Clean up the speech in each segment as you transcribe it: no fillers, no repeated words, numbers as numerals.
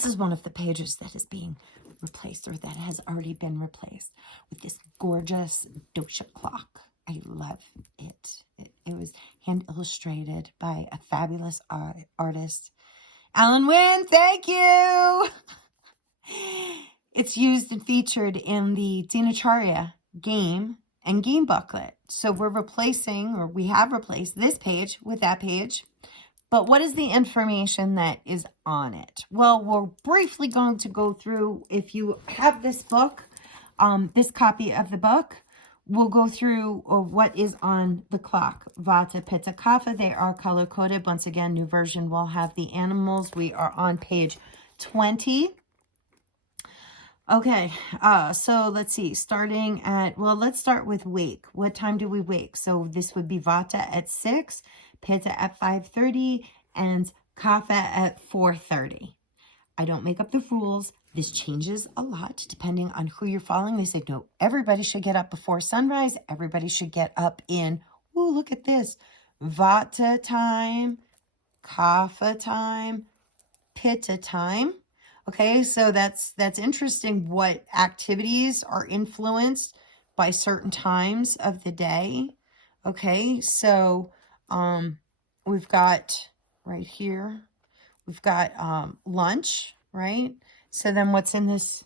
this is one of the pages that is being replaced, or that has already been replaced, with this gorgeous Dosha clock. I love it. It was hand illustrated by a fabulous artist. Alan Wynn, thank you! It's used and featured in the Dinacharya game and game booklet. So we're replacing, or we have replaced this page with that page. But what is the information that is on it? Well, we're briefly going to go through, if you have this book, this copy of the book, we'll go through what is on the clock. Vata, Pitta, Kapha, they are color-coded. Once again, new version will have the animals. We are on page 20. Okay, so let's see, starting at, well, let's start with wake. What time do we wake? So this would be Vata at 6, Pitta at 5:30, and Kapha at 4:30. I don't make up the rules. This changes a lot depending on who you're following. They say, no, everybody should get up before sunrise. Everybody should get up in, ooh, look at this, Vata time, Kapha time, Pitta time. Okay, so that's interesting what activities are influenced by certain times of the day. Okay, so we've got right here, we've got lunch, right? So then what's in this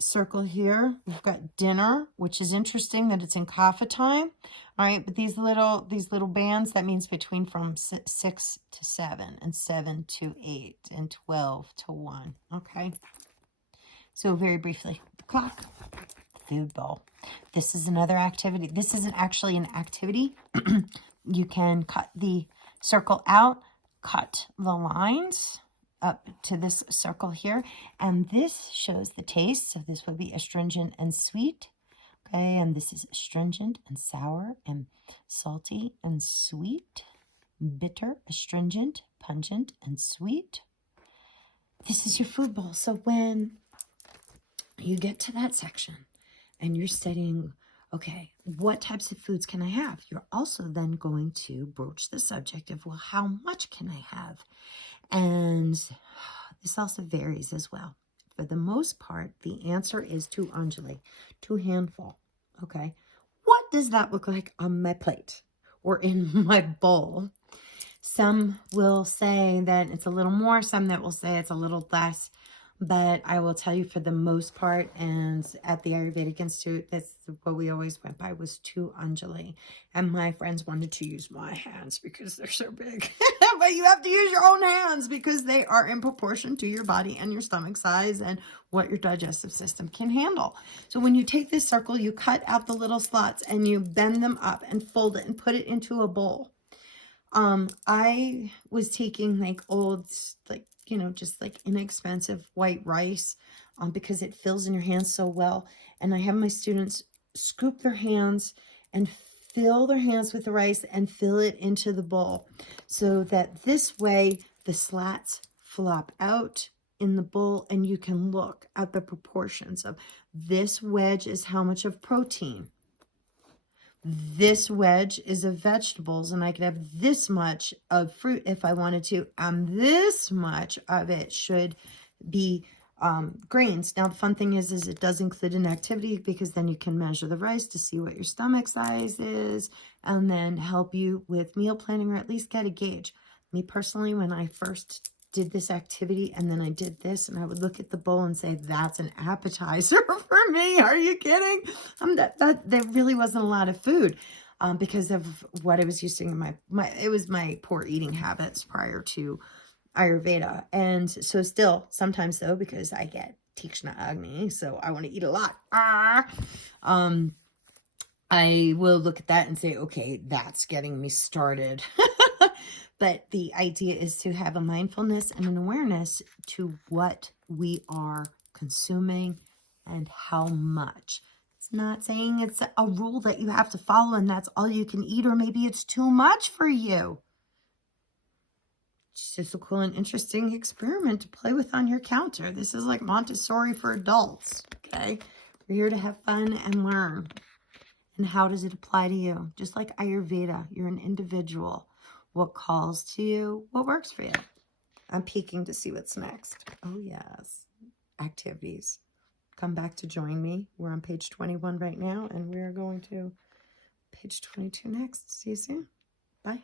circle here? We've got dinner, which is interesting that it's in Kapha time. All right, but these little bands, that means between from 6 to 7 and 7 to 8 and 12 to 1. Okay, so very briefly, the clock, food bowl. This is another activity. This isn't actually an activity. You can cut the circle out, cut the lines up to this circle here, and this shows the taste. So this would be astringent and sweet. Okay, and this is astringent and sour and salty and sweet, bitter, astringent, pungent, and sweet. This is your food bowl. So when you get to that section and you're studying, okay, what types of foods can I have? You're also then going to broach the subject of, well, how much can I have? And this also varies as well. For the most part, the answer is 2 anjali, 2 handful. Okay, what does that look like on my plate or in my bowl? Some will say that it's a little more, some that will say it's a little less. But I will tell you, for the most part, and at the Ayurvedic Institute, that's what we always went by, was 2 anjali. And my friends wanted to use my hands because they're so big. But you have to use your own hands because they are in proportion to your body and your stomach size and what your digestive system can handle. So when you take this circle, you cut out the little slots and you bend them up and fold it and put it into a bowl. I was taking like old, like, you know, just like inexpensive white rice because it fills in your hands so well. And I have my students scoop their hands and fill their hands with the rice and fill it into the bowl so that this way the slats flop out in the bowl and you can look at the proportions of this wedge is how much of protein. This wedge is of vegetables, and I could have this much of fruit if I wanted to, and this much of it should be grains. Now, the fun thing is it does include an activity because then you can measure the rice to see what your stomach size is and then help you with meal planning, or at least get a gauge. Me personally, when I first did this activity and then I did this, and I would look at the bowl and say, that's an appetizer for me. Are you kidding? There really wasn't a lot of food because of what I was using in it was my poor eating habits prior to Ayurveda. And so still sometimes though, because I get Tikshna Agni, so I want to eat a lot. I will look at that and say, okay, that's getting me started. But the idea is to have a mindfulness and an awareness to what we are consuming and how much. It's not saying it's a rule that you have to follow and that's all you can eat, or maybe it's too much for you. It's just a cool and interesting experiment to play with on your counter. This is like Montessori for adults, okay? We're here to have fun and learn. And how does it apply to you? Just like Ayurveda, you're an individual. What calls to you, what works for you. I'm peeking to see what's next. Oh, yes. Activities. Come back to join me. We're on page 21 right now, and we're going to page 22 next. See you soon. Bye.